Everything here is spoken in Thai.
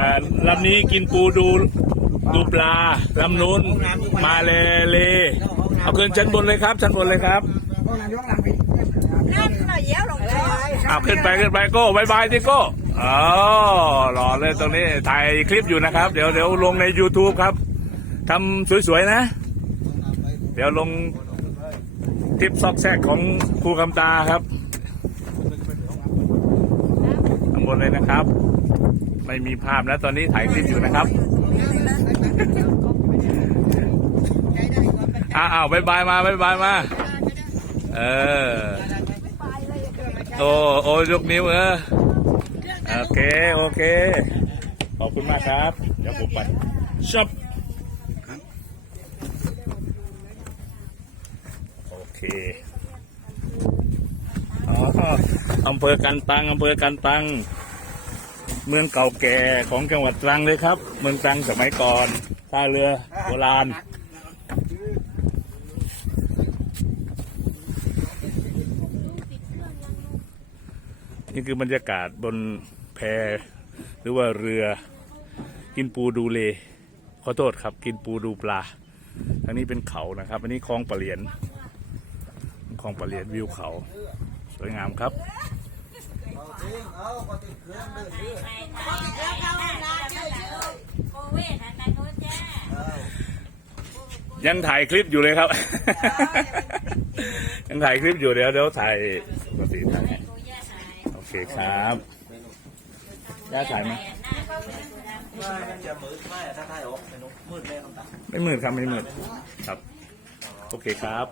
อ่าลำนี้กินปูดูดูปลาลำนู้นมาเลเลเอาขึ้นชั้นบนเลยครับ ชั้นบนเลยครับห้องน้ำอยู่ข้างหลังพี่นั่นน่ะเยี่ยวลงคอเอาขึ้นไปขึ้นไปโก้บายบายที่โก้อ๋อรอเลยตรงนี้ถ่ายคลิปอยู่นะครับ เดี๋ยวเดี๋ยวลงใน YouTube ครับทำสวยๆนะ เดี๋ยวลงทิปซอกแซกของครูคำตาครับข้างบ นเลยนะครับ ไม่มีภาพแล้วตอนนี้ถ่ายคลิปอยู่นะครับอ้าวบายบายมาบายบายมา เออ โอ้โอ้ยกนิ้วเออ โอเค โอเค ขอบคุณมากครับ เดี๋ยวผมไปช็อปโอเคอ๋ออำเภอกันตังอำเภอกันตัง เมืองเก่าแก่ของจังหวัดตรังเลยครับ เมืองตรังสมัยก่อนท่าเรือโบราณนี่คือบรรยากาศบนแพหรือว่าเรือกินปูดูเล ขอโทษครับ กินปูดูปลาทางนี้เป็นเขานะครับ อันนี้คลองปะเหลียนคลองปะเหลียนวิวเขา สวยงามครับ ยังถ่ายคลิปอยู่เลยครับ ยังถ่ายคลิปอยู่เดี๋ยวเดี๋ยวถ่ายปกติถ่ายโคย่าหายโอเคครับย่าถ่ายไหมจะมืดไม่ถ้าถ่ายออกไม่นุมืดแม่ต้องตัดไม่มืดครับไม่มืดครับ โอเคครับ